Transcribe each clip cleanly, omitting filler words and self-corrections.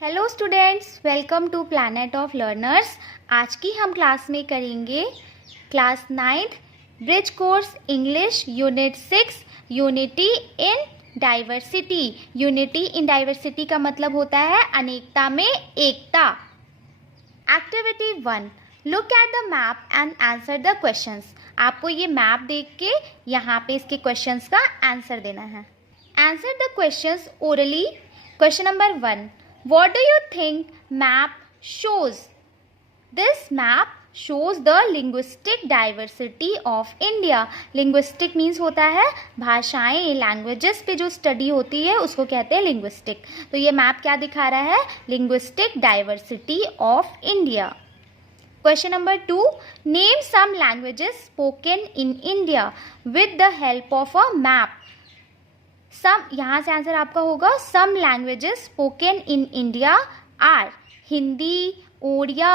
Hello students, welcome to planet of learners. आज की हम क्लास में करेंगे class 9th bridge course English unit 6 unity in diversity. Unity in diversity का मतलब होता है अनेकता में एकता। Activity 1, look at the map and answer the questions. आपको ये मैप देख के यहाँ पे इसके क्वेश्चंस का आंसर देना है। Answer the questions orally. Question number 1, what do you think map shows? This map shows the linguistic diversity of India. Linguistic means होता है भाषाएं, लैंग्वेजेस पे जो स्टडी होती है उसको कहते हैं लिंग्विस्टिक। तो ये मैप क्या दिखा रहा है? Linguistic diversity of India. Question number 2, name some languages spoken in India with the help of a map. Some, यहाँ से आंसर आपका होगा some languages spoken in India are Hindi, Odia,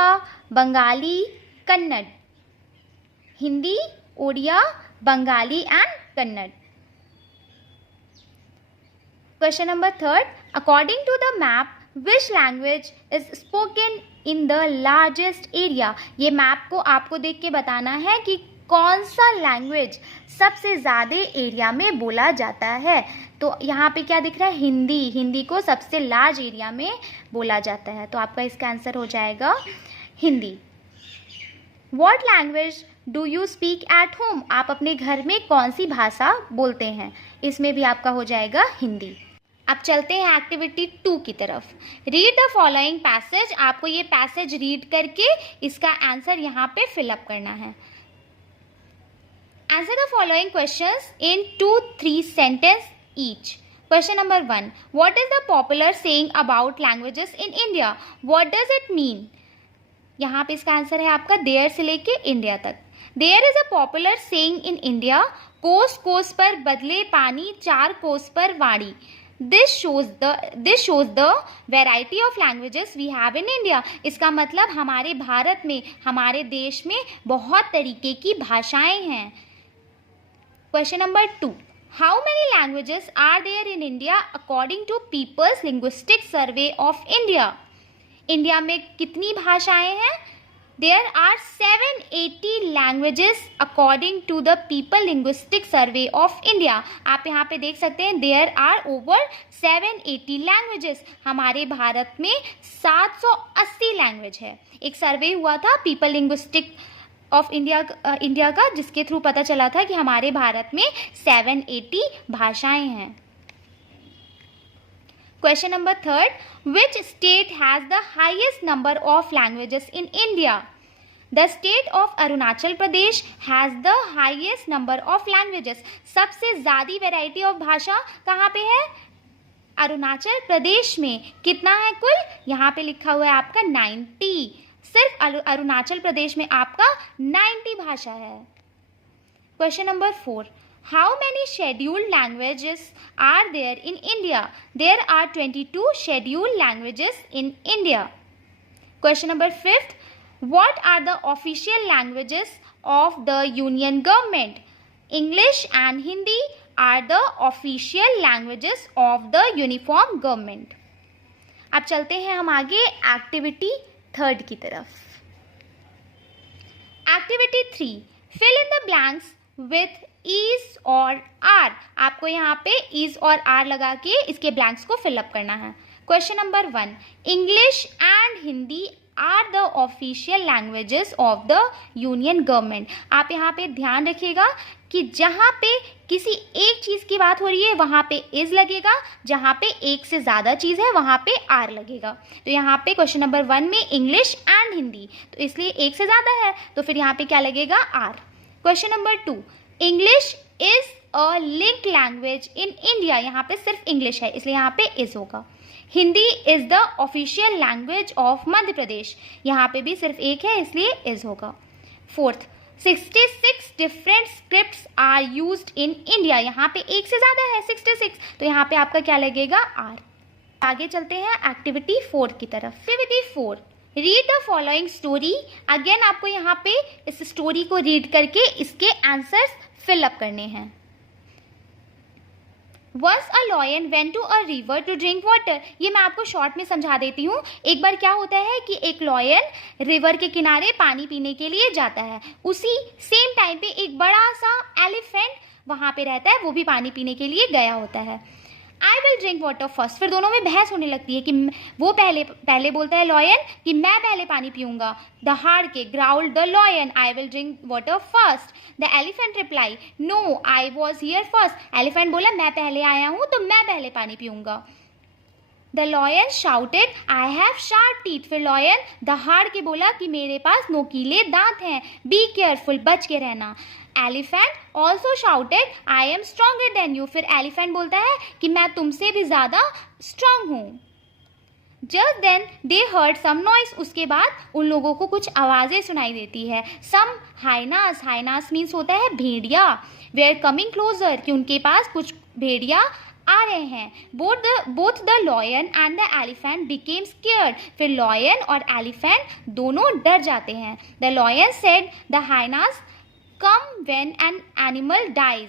Bengali, Kannada. Hindi, Odia, Bengali and Kannada. Question number 3, according to the map which language is spoken in the largest area. ये map को आपको देख के बताना है कि कौन सा लैंग्वेज सबसे ज़्यादा एरिया में बोला जाता है। तो यहाँ पे क्या दिख रहा है? हिंदी। हिंदी को सबसे लार्ज एरिया में बोला जाता है, तो आपका इसका आंसर हो जाएगा Hindi. What language do you speak at home? आप अपने घर में कौन सी भाषा बोलते हैं? इसमें भी आपका हो जाएगा हिंदी। अब चलते हैं एक्टिविटी 2 की तरफ। Read the following passage. आपको ये पैसेज रीड करके इसका आंसर यहाँ पे फिलअप करना है। Answer the following questions in 2-3 sentences each. Question number 1, what is the popular saying about languages in India? What does it mean? यहाँ पे इसका आंसर है आपका देयर से लेके इंडिया तक। There is a popular saying in India, कोस कोस पर बदले पानी, चार कोस पर वाणी। This shows the variety of languages we have in India. इसका मतलब हमारे भारत में, हमारे देश में बहुत तरीके की भाषाएं हैं। Question number 2, how many languages are there in India according to People's Linguistic Survey of India? India में कितनी भाषाएं हैं? There are 780 languages according to the People Linguistic Survey of India. आप यहाँ पे देख सकते हैं there are over 780 languages. हमारे भारत में 780 लैंग्वेज है। एक सर्वे हुआ था People Linguistic ऑफ इंडिया का, जिसके थ्रू पता चला था कि हमारे भारत में 780 भाषाएं हैं। Question number 3, which state has the highest number of languages in India? The state of Arunachal Pradesh has the highest number of languages. सबसे ज्यादा वैरायटी ऑफ भाषा कहाँ पे है? अरुणाचल प्रदेश में। कितना है कुल? यहाँ पे लिखा हुआ है आपका 90। सिर्फ अरुणाचल प्रदेश में आपका 90 भाषा है। Question number 4, how many scheduled languages are there in India? There are 22 scheduled languages in India. Question number 5, what are the official languages of the union government? English and Hindi are the official languages of the uniform government. अब चलते हैं हम आगे activity 3 की तरफ। Activity 3, fill in the blanks with is और are. आपको यहाँ पे इज और आर लगा के इसके ब्लैंक्स को फिलअप करना है। Question number 1, English and Hindi are the official languages of the union government. आप यहाँ पे ध्यान रखिएगा कि जहाँ पे किसी एक चीज़ की बात हो रही है वहाँ पे इज लगेगा, जहाँ पे एक से ज़्यादा चीज़ है वहाँ पे आर लगेगा। तो यहाँ पे क्वेश्चन नंबर 1 में इंग्लिश एंड हिंदी, तो इसलिए एक से ज़्यादा है तो फिर यहाँ पे क्या लगेगा? Are. Question number 2, English is a linked language in India. यहाँ पे सिर्फ इंग्लिश है इसलिए यहाँ पे इज होगा। Hindi is the official language of Madhya Pradesh. यहाँ पे भी सिर्फ एक है इसलिए इज होगा। 4th, 66 different scripts are used in India. यहाँ पे एक से ज़्यादा है 66, तो यहाँ पे आपका क्या लगेगा? आर। आगे चलते हैं एक्टिविटी 4 की तरफ। Activity 4, read the following story. Again आपको यहाँ पे इस स्टोरी को रीड करके इसके आंसर्स फिलअप करने हैं। Once a lion went to a river to drink water. ये मैं आपको शॉर्ट में समझा देती हूँ। एक बार क्या होता है कि एक लॉयन रिवर के किनारे पानी पीने के लिए जाता है। उसी सेम टाइम पे एक बड़ा सा एलिफेंट वहाँ पे रहता है, वो भी पानी पीने के लिए गया होता है। आई विल ड्रिंक वाटर फर्स्ट। फिर दोनों में बहस होने लगती है कि वो पहले बोलता है लॉयन कि मैं पहले पानी पीऊंगा। द हार्ड के growled the lion, I will drink water first. The elephant replied, no I was here first. Elephant बोला मैं पहले आया हूँ तो मैं पहले पानी पीऊंगा। The lion shouted, I have sharp teeth. फिर लॉयन द हार्ड के बोला कि मेरे पास नोकीले दांत हैं, बी केयरफुल, बच के रहना। Elephant also shouted, I am stronger than you. फिर एलिफेंट बोलता है कि मैं तुमसे भी ज़्यादा स्ट्रांग हूँ। Just then they heard some noise. उसके बाद उन लोगों को कुछ आवाज़ें सुनाई देती है। सम हाइनास, हाइनास मीन्स होता है भेड़िया। वेयर कमिंग क्लोजर, कि उनके पास कुछ भेड़िया आ रहे हैं। Both the lion and the elephant became scared. फिर लॉयन और एलिफेंट दोनों डर जाते हैं। The lion said the hyenas come when an animal dies.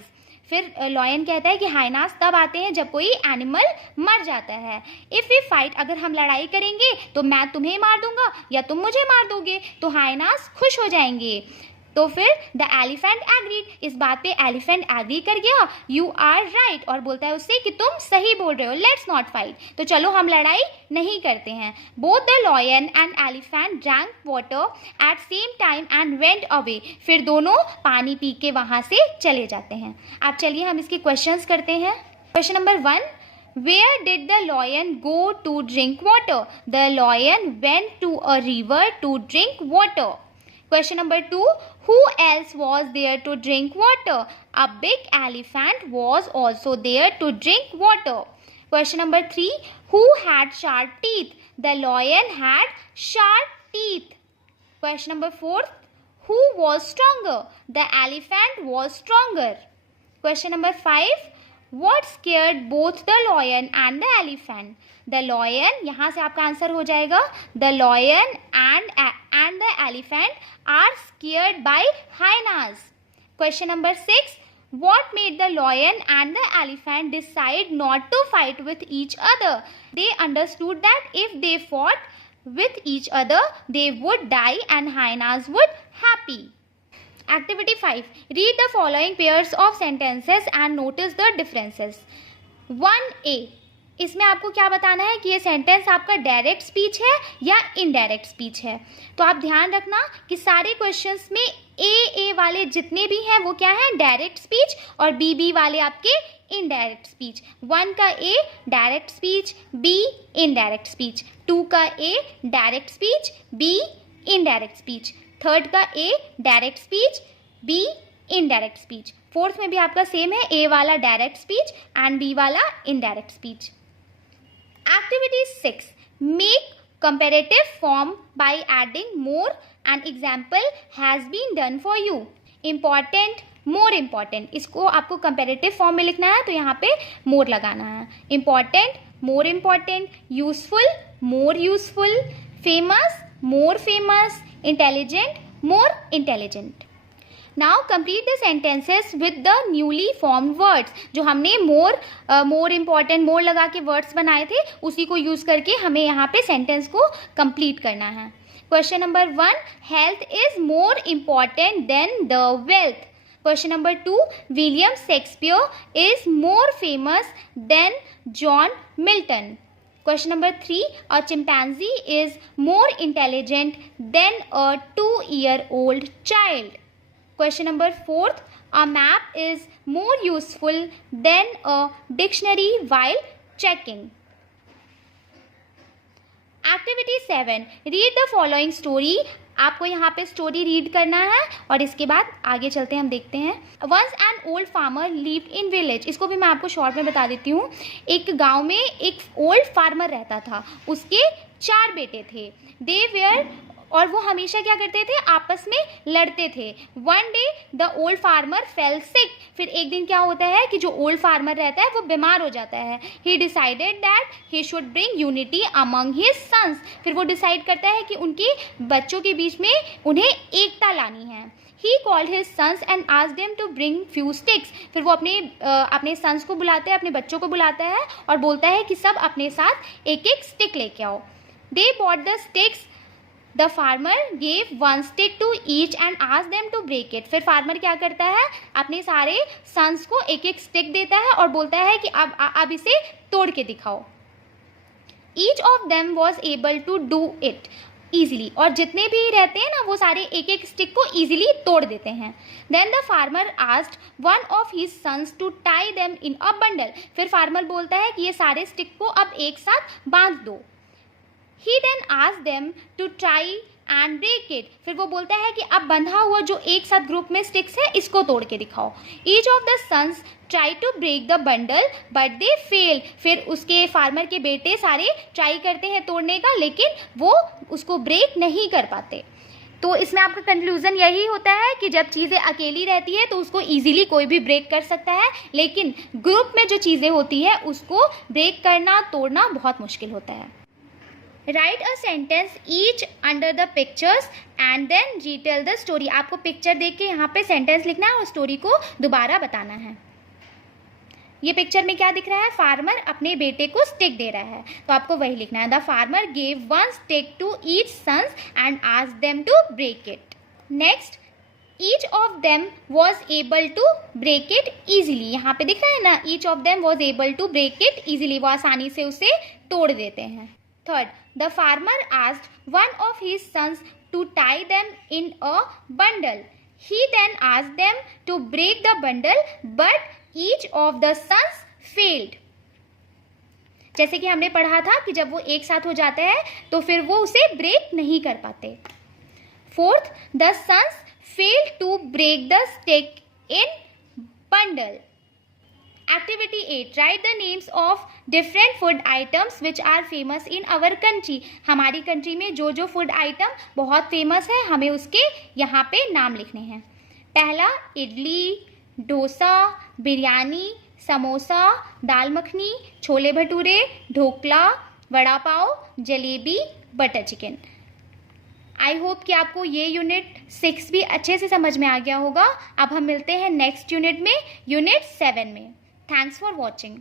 फिर लॉयन कहता है कि हाइनास तब आते हैं जब कोई एनिमल मर जाता है। इफ़ वी फाइट, अगर हम लड़ाई करेंगे तो मैं तुम्हें मार दूंगा या तुम मुझे मार दोगे, तो हाइनास खुश हो जाएंगे। तो फिर द एलिफेंट एग्रीड। इस बात पे एलिफेंट एग्री कर गया, यू आर राइट, और बोलता है उससे कि तुम सही बोल रहे हो, लेट्स नॉट फाइट, तो चलो हम लड़ाई नहीं करते हैं। Both the lion and elephant drank water at same time and went away. फिर दोनों पानी पी के वहाँ से चले जाते हैं। अब चलिए हम इसके क्वेश्चंस करते हैं। Question number 1, Where did the lion go to drink water? The lion went to a river to drink water. Question number 2, who else was there to drink water? A big elephant was also there to drink water. Question number 3, who had sharp teeth? The lion had sharp teeth. Question number 4, who was stronger? The elephant was stronger. Question number 5, what scared both the lion and the elephant? The lion, यहाँ से आपका answer हो जाएगा, the lion and the elephant are scared by hyenas. Question number 6, what made the lion and the elephant decide not to fight with each other? They understood that if they fought with each other, they would die and hyenas would happy. Activity 5, read the following pairs of sentences and notice the differences. 1A, इसमें आपको क्या बताना है कि ये sentence आपका direct speech है या इनडायरेक्ट स्पीच है। तो आप ध्यान रखना कि सारे क्वेश्चंस में ए वाले जितने भी हैं वो क्या है, डायरेक्ट स्पीच, और बी वाले आपके इनडायरेक्ट स्पीच। 1 का A direct speech, B indirect speech. 2 का A direct speech, B indirect speech. 3rd का A direct speech, B indirect speech. 4th में भी आपका सेम है, ए वाला डायरेक्ट स्पीच एंड बी वाला indirect speech. Activity 6, make comparative form by adding more. An example has been done for you. Important, more important, इसको आपको comparative form में लिखना है तो यहाँ पे more लगाना है। Important, more important, useful, more useful, famous, more famous, intelligent, more intelligent. Now complete the sentences with the newly formed words. जो हमने more important, more लगा के words बनाए थे उसी को यूज़ करके हमें यहाँ पे sentence को complete करना है। Question number 1, health is more important than the wealth. Question number 2, William Shakespeare is more famous than John Milton. Question number 3, a chimpanzee is more intelligent than a 2-year-old child. Question number 4, a map is more useful than a dictionary while checking. Activity 7, read the following story. आपको यहाँ पे story read करना है और इसके बाद आगे चलते हैं, हम देखते हैं। Once an old farmer lived in village. इसको भी मैं आपको शॉर्ट में बता देती हूँ। एक गांव में एक ओल्ड फार्मर रहता था, उसके 4 बेटे थे। दे वेयर, और वो हमेशा क्या करते थे, आपस में लड़ते थे। One day the old farmer fail सिक। फिर एक दिन क्या होता है कि जो ओल्ड फार्मर रहता है वो बीमार हो जाता है। He decided that he should bring unity among his sons. फिर वो डिसाइड करता है कि उनके बच्चों के बीच में उन्हें एकता लानी है। He called his sons and asked them to bring few sticks. फिर वो अपने sons को बुलाता है, अपने बच्चों को बुलाता है और बोलता है कि सब अपने साथ एक एक stick लेके आओ. They bought the sticks. The farmer gave one stick to each and asked them to break it. फिर farmer क्या करता है, अपने सारे sons को एक एक stick देता है और बोलता है कि अब इसे तोड़ के दिखाओ. Each of them was able to do it easily. और जितने भी रहते हैं ना वो सारे एक एक स्टिक को easily तोड़ देते हैं. Then the farmer asked one of his sons to tie them in a bundle. फिर farmer बोलता है कि ये सारे स्टिक को अब एक साथ बांध दो. He then asked them to try and break it. फिर वो बोलता है कि अब बंधा हुआ जो एक साथ ग्रुप में स्टिक्स है इसको तोड़ के दिखाओ. Each of the sons tried to break the bundle but they failed. फिर उसके फार्मर के बेटे सारे ट्राई करते हैं तोड़ने का, लेकिन वो उसको ब्रेक नहीं कर पाते. तो इसमें आपका कंक्लूजन यही होता है कि जब चीज़ें अकेली रहती है तो उसको इजीली कोई भी ब्रेक कर सकता है, लेकिन ग्रुप में जो चीज़ें होती है उसको ब्रेक करना, तोड़ना बहुत मुश्किल होता है. Write a sentence each under the pictures and then retell the story. आपको पिक्चर देख के यहाँ पे सेंटेंस लिखना है और स्टोरी को दोबारा बताना है. ये पिक्चर में क्या दिख रहा है, फार्मर अपने बेटे को स्टिक दे रहा है, तो आपको वही लिखना है. The farmer gave one stick to each sons and asked them to break it. Next, each of them was able to break it easily. यहाँ पे दिख रहा है ना, each of them was able to break it easily. वो आसानी से उसे तोड़ देते हैं. Third, the farmer asked one of his sons to tie them in a bundle. He then asked them to break the bundle, but each of the sons failed. जैसे कि हमने पढ़ा था कि जब वो एक साथ हो जाते हैं तो फिर वो उसे ब्रेक नहीं कर पाते. Fourth, the sons failed to break the stick in bundle. Activity 8. Write the names of different food items which are famous in our country. हमारी कंट्री में जो जो फूड आइटम बहुत फेमस है हमें उसके यहाँ पे नाम लिखने हैं. पहला, idli, dosa, biryani, samosa, dal makhani, chole bhature, dhokla, vada pav, jalebi, butter chicken. I hope कि आपको ये यूनिट 6 भी अच्छे से समझ में आ गया होगा. अब हम मिलते हैं नेक्स्ट यूनिट में, यूनिट 7 में. Thanks for watching.